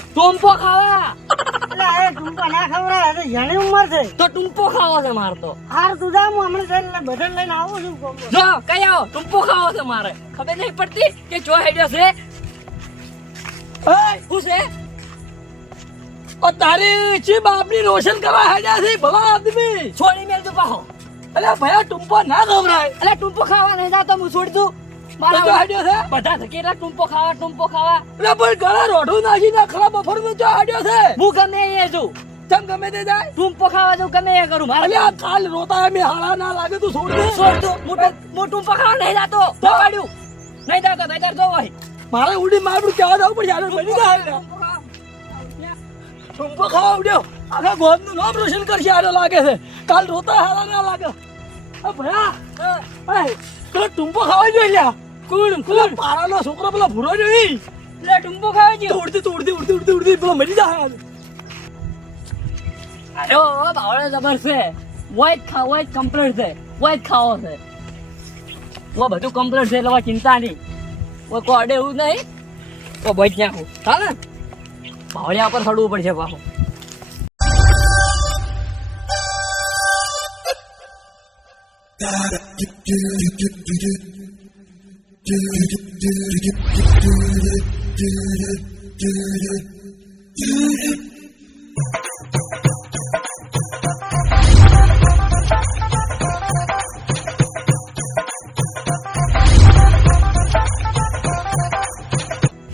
ટૂંપો ખાવા. એટલે હવે ટૂંપો ના ખવડાય, હવે ઘણી ઉંમર છે. તો ટૂંપો ખાવો છે મારે તો. હાર તું જા, હું હમણાં જઈને બધાને લઈને આવું છું ગોમમાં. જો કઈ આવો, ટૂંપો ખાવો છે મારે. ખબર નહીં પડતી કે જો હેડ્યો છે. શું છે? તારી ચી બાપની રોશન કરવા હેડ્યા છે ભલા આદમી. છોડી મેલજો પાહો. અલ્યા ભયા ટૂંપો ના ગભરાય. એટલે ટૂંપો ખાવા નહીં જાતો હું છોડી દઉં. તો હેડ્યો છે બધા ધકેલા ટૂંપો ખાવા ટૂંપો ખાવા. એટલે પણ ગળા રોઢું નાખી ના ખરા બફરનું જો હેડ્યો છે. હું ગમે એ છું. ચમ ગમે તે જાય. ટૂંપો ખાવા જઉં ગમે એ કરું. મારે અલ્યા કાલ રોતા મેં હાલા ના લાગે તું છોડ દે. છોડ દઉં. હું ટૂંપો ખાવા નહીં જાતો. તો કાઢ્યું નહીં જાતો તાર જો હોય. મારે ઉડી મારું કેવા જવું પડશે. આને બની જાય ટૂંપો ખાવા ઉડ્યો આખા ગોમનું નામ રોશન કરશે. આને લાગે છે કાલ રોતા હાલા ના લાગે. ભયા પેલો ટૂંપો ખાવા જોઈએ લ્યા. કોણ કોણ? પારાનો છોકરો પેલો ભૂરો જોઈ. એટલે ટૂંપો ખાવા જઉં. ઉડતી પેલો મરી જાય. અરે ઓ બાવળે જબર છે. વાઈટ કમ્પ્લીટ છે. વાઈટ ખાવો છે. ઓ બધું કમ્પ્લીટ છે એટલે ચિંતા નહીં. ઓ કોડે એવું નહીં. ઓ બચ નાખું ચાલે. બાવળિયા પર ચડવું પડશે પાછું.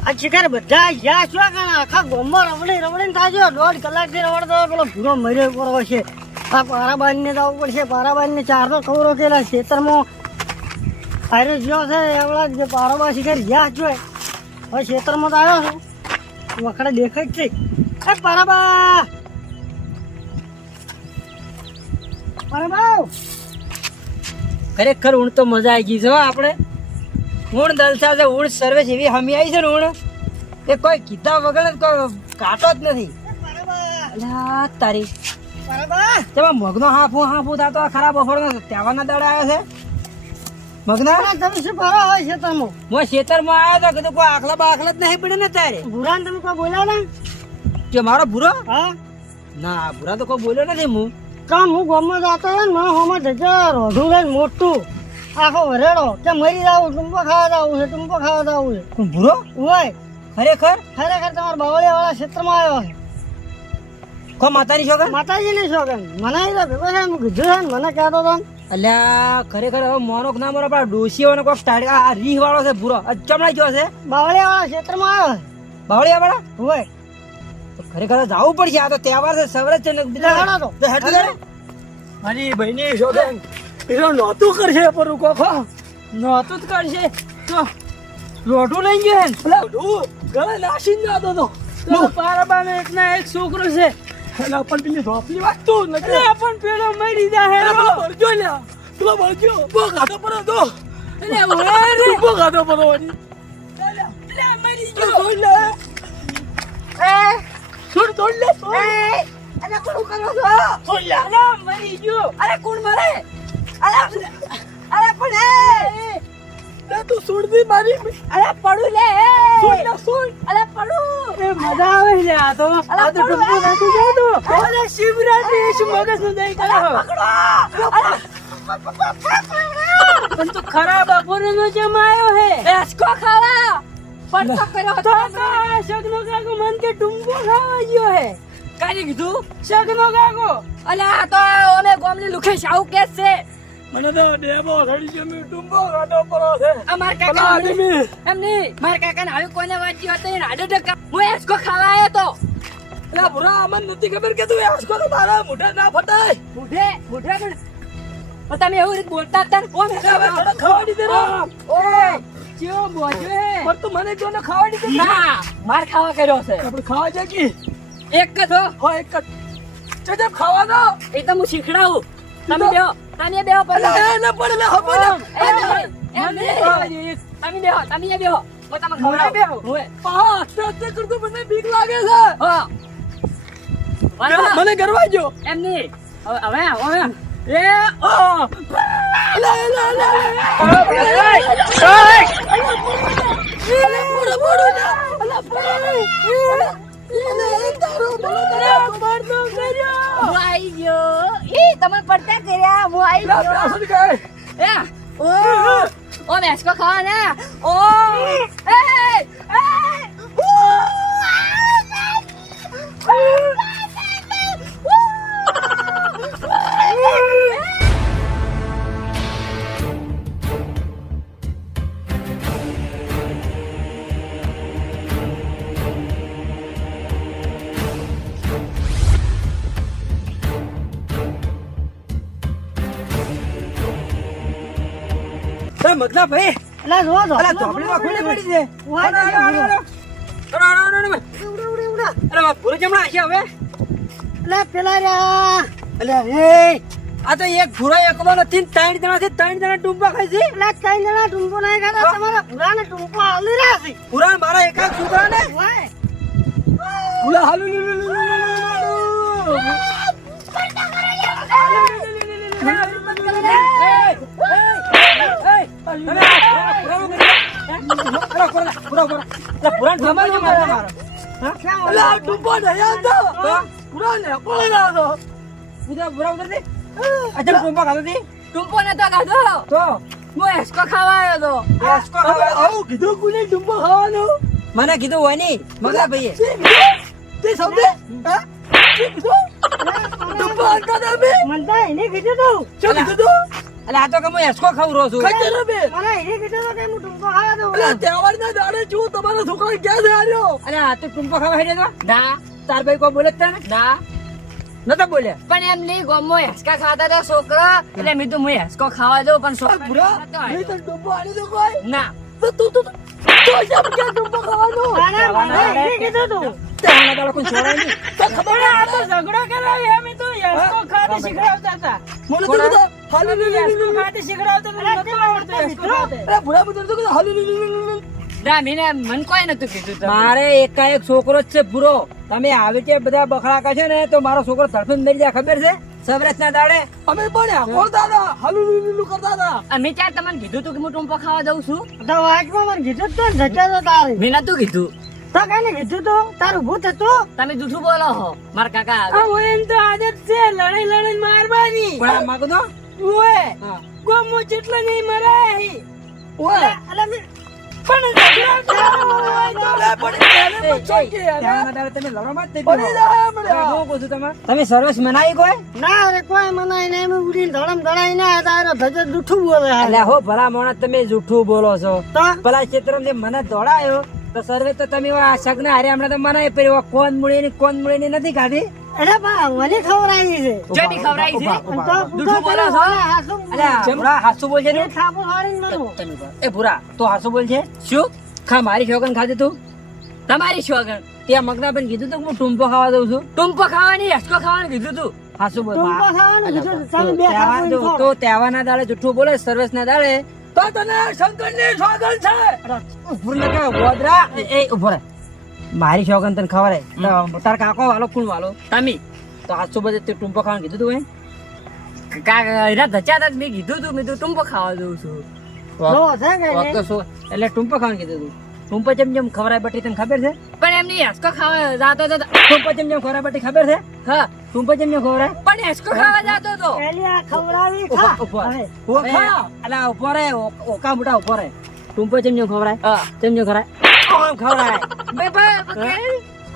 આ શિકાર બધા યા શું કાના આખા ગોમમાં રવડીને થાજો. 1.5 કલાકથી રવડતો પેલો ભૂરો મર્યો પડવો છે. આ પારાબાઈને જવું પડશે. પારાબાઈને 4 તો કવરો કેલા ખેતરમાં અરે જ્યો છે એવડા જે પારાબા શિકાર યા જોય. હવે ખેતરમાં તો આવ્યો છું. વખડે દેખાય જ છે. એ પારાબા ખરેખર ઊંડ તો મજા આવી ગઈ છે હો. આપણે ઊંડ દલસા છે. ઊંડ સર્વિસ એવી હમી આવી છે ને ઊંડ એ કોઈ કીધા વગર કોઈ કાંટો જ નથી. અલ્યા તારી તેમાં મગનો હાફું થતો ખરાબ બફોર ત્યાવાના દાડે આવ્યો છે. મગના તમે શું કરો હોય ખેતરમાં? હું ખેતરમાં આવ્યો તો કીધું કોઈ આખલા બાખલા જ નહીં પડે ને તારે. ભૂરાને તમે કોઈ બોલ્યા ને? કે મારો ભૂરો? હા ના ભૂરા તો કોઈ બોલ્યો નથી. હું કામ હું ગામમાં જતો હોય ને મારા હોમાં જગ્યા રોઢું લઈને મોટું આખો વરેડો કે મરી જાવું, ટૂંપો ખાવા જવું છે, ટૂંપો ખાવા જવું છે. કોણ ભૂરો? હોય ખરેખર ખરેખર તમારા બાવળિયા વાળા ક્ષેત્રમાં આવ્યો છે. કો માતાની છોકરા? માતાજીની છોકન મને એ ભેગો છે હું કીધું છે ને મને કહેતો હતો. અલ્યા ખરેખર હવે મોનો ના મોનો આપડા ડોસીઓને કોક સ્ટાર્ટ આ રીહ વાળો છે ભૂરો ચમડા ગયો છે. બાવળિયા વાળા ક્ષેત્રમાં આવ્યો છે. બાવળિયા વાળા હોય તો ખરેખર જવું પડશે. આ તો તહેવાર છે સવરે છે ને હેડો તો. મારી બહેની શોધન પેલો નહોતું કરશે પર કોખો નહોતું જ કરશે તો રોટું લઈ ગયો હે. પેલા ગળે નાસીને જતો હતો. પારાબાનો એક ના એક છોકરો છે. એલા પણ પેલી રોપલી વાગતું નથી. પણ પેલો મરી જાય પેલો બળજો લ્યા. પેલો બળજો બો ગાતો પર હતો. એટલે ઓરે બો ગાતો પર વળી. મરી છોડ લે. છોડ લે. અરે કોણ કરો છો? છોડ લે. અરે મરી ગયો. અરે કોણ મરે? અરે પણ લે તું છોડ દે મારી. અરે પડું લે. છોડ લે છોડ. અરે પડું. એ મજા આવે છે આ તો. આ તો ટૂંપો નાખી જાય તો. અરે શિવરાત્રી શું મગજ નું દઈ કરે પણ તો ખરાબ બપોરનો નો જમાયો હે. એસકો ખાવા પણ તો કર્યો તો સગનો કાકો મન કે ટૂંપો ખાવા ગયો હે. કાઈ કીધું સગનો કાકો અલે આ તો ઓમે ગોમની લુખે શાવ કેસ છે. મને તો ડેબો રડી ગયો. મેં ટુંબો ગાતો પર છે. અમાર પેલા કાકા આદમી એમ નહીં માર કાકા ને આવી કોને વાંચ્યું હતું એને આડે ટકા હું એસકો ખાવા આવ્યો તો. એલા ભૂરા અમને નથી ખબર કે તું આસકો તો તારા મોઢે ના ફટાય. બુઢે પણ તમે એવું રીતે બોલતા હતા ને કોણ હવે થોડો ખાવા દીધે રે. ઓય કેવો બોજો હે. પર તું મને જો ને ખાવા દીધે. ના માર ખાવા કર્યો છે. આપણે ખાવા જાકી. એક જ હો. હો એક જ ચજબ ખાવાનો. એ તો હું શીખડાવું. તમે બેહો અલા પહેલા. એ ન પડે લે હબો ને. એમ નહીં. તમે બેહો હું તમને ખવડાવું. હોય. પા આસ્તે કરતો મને બીક લાગે છે. હા મને ગરવા જો. એમ નહીં હવે એ ઓ લે લે લે હું આઈ ગયો. ઈ તમે પડતા કર્યા. હું આઈ ગયો. એ, ઓ મેસ્કો ખાવા ને. ઓ એ મગના ભાઈ એટલે જો જો અલા ધોપડીમાં ખુલ્લી પડી છે. વાહ, અરે, અરે, અરે, અરે. અરે બાપ, ભૂરો જમણા હશે હવે. એટલે પેલા રહ્યા અલ્યા એ આ તો એક ભૂરો એકલો નથી ને ત્રણ જણા છે, ત્રણ જણા ટૂંપા ખાય છે. એટલે ત્રણ જણા ટૂંપો નહીં ખાતા તમારા ભૂરાને ટૂંપો આલી રહ્યા છે ભૂરા મારા એકાદ છોકરા ને વાહ ભૂલા હાલુ ટૂંપો નતો ખાધો. હું એસ્કો ખાવા આવ્યો તો. મને કીધું હોય ની મગલા ભાઈએ મનતા એને કીધું તું એટલે આ તો કે હું એસકો ખાવ રહું છું. મને એને કીધું તું કે હું ટૂંપો ખાવા દઉં અરે આ તો ટૂંપો ખાવા હેડે તો ના તાર ભાઈ કોઈ બોલે જ તા ને ના નતો બોલ્યા. પણ એમ નહીં ગોમો હેસકા ખાતા હતા છોકરા એટલે મેં તો હું હેસકો ખાવા દઉં પણ છોકરા નતો આવ્યો. ના મને એને કીધું તું તેવાના દાડા કોઈ છોડાય નહીં. ઝઘડો કરાવી અમે તો યસકો ખાતે શીખડાવતા હતા ના મેં મન કોઈ નતું કીધું તમે. મારે એકાએક છોકરો જ છે પૂરો. તમે આવી રીતે બધા બખડા કરશો ને તો મારો છોકરો તડફીને મરી જાય ખબર છે. સવરસ ના દાડે અમે ચાર તમને કીધું તું કે હું ટૂંપો ખાવા દઉં છું. તો વાતમાં મને કીધું તું ને જગ્યા તો તારી મેં નતું કીધું. તો કઈ કીધું તું તારું ભૂત હતું તમે જૂઠું બોલો છો મારા કાકા આગળ. તો આદત છે લડાઈ લડાઈ મારવાની પણ આ માગો ઓએ હા. ગોમો જેટલા નહીં મરાય ઓય. પણ તમે સરસ મનાઈ કોઈ ના રે કોઈ મનાય નહીં અમે ઉડીને ધડમ ધડાઈ ના તારો ધજર જૂઠું બોલે એટલે હો ભલા મોણા તમે જૂઠું બોલો છો. તો પેલા ક્ષેત્ર જે મને દોડાયો તો સર્વે તો તમે આ સગના હારે હમણાં તો મનાય પડ્યો. કોણ મૂળી ની નથી ખાધી. અરે બા મને ખવડાવી છે જેની ખવડાવી છે. અને તો જૂઠું બોલો છો? અલ્યા ભૂરા હાસુ બોલજે ને. ખાપો હાડીને મળું એ ભૂરા તો હાસુ બોલજે. શું ખા મારી શોગન ખાધી તું. તમારી શોગન ત્યાં મગના બેન કીધું તું કે હું ટૂંપો ખાવા દઉં છું. ટૂંપો ખાવાની હેસકો ખાવાનું કીધું તું. હાસુ બોલ. ટૂંપો ખાવાનું કીધું તું. તમે બે ખાપો ઈને ખાઓ. તો તહેવારના દાડે જૂઠું બોલે સર્વેસ ના દાડે તો તને શંકર ની શોગન છે. ઉભું ન કે ગોદરા એ ઉભો રહે. મારી શોગન તને ખબર હે. તાર કાકો વાલો કોણ વાલો તમે તો હાસુ બધે તે ટૂંપો ખાવાનું કીધું તું એના ધચા હતા મેં કીધું તું મેં તો ટૂંપો ખાવા દઉં છું. લો છે કે નહીં? તો શું એટલે ટૂંપો ખાવાનું કીધું તું. ટૂંપો જેમ જેમ ખવરાય બટી તને ખબર છે. પણ એમની હેસકો ખાવા જાતો હતો. ટૂંપો જેમ જેમ ખવરાય બટી ખબર છે. હા ટૂંપો જેમ જેમ ખવરાય પણ હેસકો ખાવા જાતો હતો. પહેલી આ ખવડાવી ખા ઉભો હવે. અલા ઉભો રે ઓકા મોટા ઉભો રે. ટૂંપો જેમ જેમ ખવરાય હા જેમ જેમ ખવરાય આમ ખવરાય.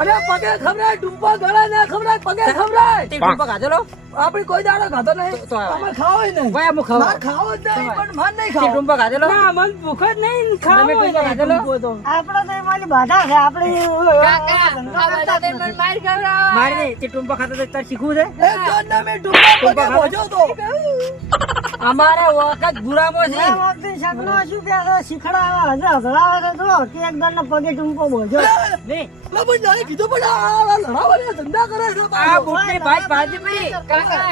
અરે પગે ખવડાય ડુંબા ગળા ના ખવડાય પગે ખવડાય તે ટૂંપો ખાધેલો આપણે કોઈ દાડો ખાતો નહીં તો આવે. અમારે ખાવો નહીં ભાઈ આમ ખવરાય. માર ખાવો જ નહીં પણ મન નહીં તે ખાવો ટૂંપો ખાધેલો ના મન ભૂખ જ નહીં તમે ખાવો ટૂંપો ખાધેલો આપણે તો એમાંની બાધા છે આપણે કાકા આ બધા તે મને માર ખવડાવવા. મારી નહીં તે ટૂંપો ખાતો તો તાર શીખવું છે. એક જણ ને મેં ડુંબા પગે ભોજો તો અમારે વખત ગુરામો છે. આ વખતે શકનો શું કે છે, શીખડાવે હજુ હગડાવે તો જો કે એક દંડ પગે ટૂંપો બોજો નહીં લા પણ જાણે કીધું પણ આ લડાવવાના ધંધા કરે છે આ પાછો. બુટની ભાઈ ભાજી પડી. કાકા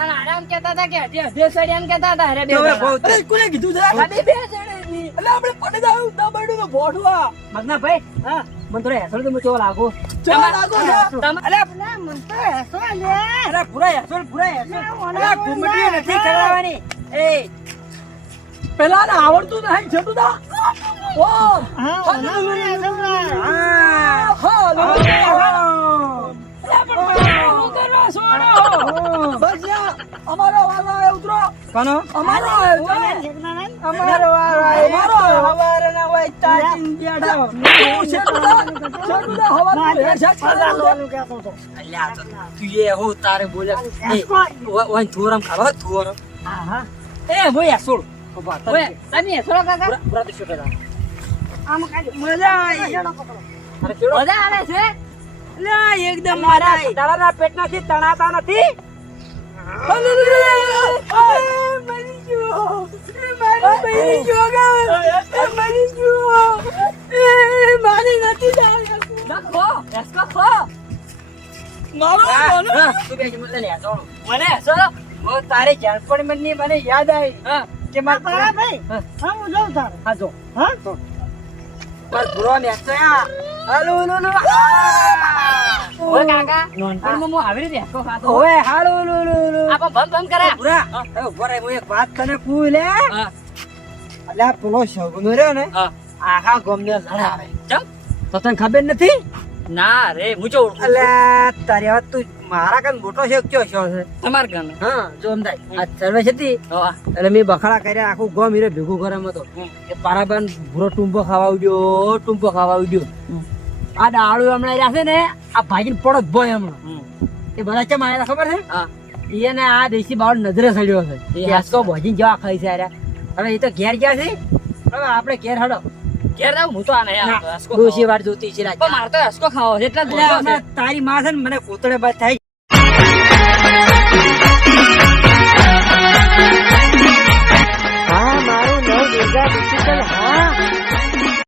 અને આરામ કહેતા હતા કે હજી અધ્યો સડી એમ કહેતા હતા અરે બે હવે જણા. બહુ અરે કોને કીધું છે અમે બે જણાની. એટલે આપણે પડે જાવ ના પડ્યું તો ભોડવા મગના ભાઈ હા મને થોડો હેસળ તો કેવો લાગુ. ચા લાગો છે તમે અલે ના મન તો હેસો લે અરે પૂરા હેસળ પૂરા હેસળ. અરે ઘૂમટી નથી ખવડાવવાની. એ પેલા ને આવડતું નહીં જતું તા ઓમ હા મને હેસો લે હા હા કોનો અમારો અમારો વારો અમારો. હવારે ના હોય તાચીન બેઠો. અલ્યા તો તું એ હું તારે બોલે એ ઓય થોરમ ખાવા થોરમ એ બોય સોળ ઉભા ઓય, તમે હેસરો કાકા પૂરા તો છોટે જા મજા આવી અરે કેડો મજા આવે છે અલ્યા એકદમ મારા તારાના પેટમાંથી તણાતા નથી મરી ગયો મારી બહેરી ગયો મરી ગયો મારી નથી ના ખો હેસકો ખો તું બેસી મને લે ચાલો મને હેસરો ઓ તારે જાણપણની મને યાદ આવી હા કે મારા ભાઈ હા હું જાઉં તારે હા જો હા પર ભૂરો ને તો યા હાલો લો ઓય કાકા નોનપણમાં હું આવી રીતે હેસકો ખાતો ઓએ હાલો લો આપો ભમ ભમ કરે ભૂરા હવે ભૂરા હું એક વાત તને કહું લે હા અલ્યા પેલો શગુનો રહ્યો ને હા આખા ગામને લડાવે ચમ તો તને ખબર નથી ના રે હું જો ઓળખું છું. અલ્યા તારી વાત તું મારા કાન મોટો શેક કયો છે તમાર ગણ હા જો અમદાય આ સર્વિસ હતી હા એટલે મેં બખડા કર્યા આખું ગામ હીરે ભેગું કરે હતો કે પારાબાન ભૂરો ટૂંપો ખાવા આવડ્યો આ દાડુ હમણાં રહ્યા છે ને આ ભાગીને પડો જ ભય હમણાં એ બધા કેમ આયા ખબર છે હા એને આ દેશી બાવળ નજરે સડ્યો છે એ હાસકો ભજીને જેવા ખાઈ છે યાર હવે એ તો ઘેર ગયા છે હવે આપણે ઘેર હડો ઘેર જાવ હું તો આ નહીં આવતો હેસકો ખાવા. ડોશી વાર જોતી છે પણ મારે તો હેસકો ખાવો છે એટલે જ એટલે બોલતો છે. હમણાં તારી માં છે ને મને કોતળે બાદ થાય હા મારું નવ દુર્ગા ડિજિટલ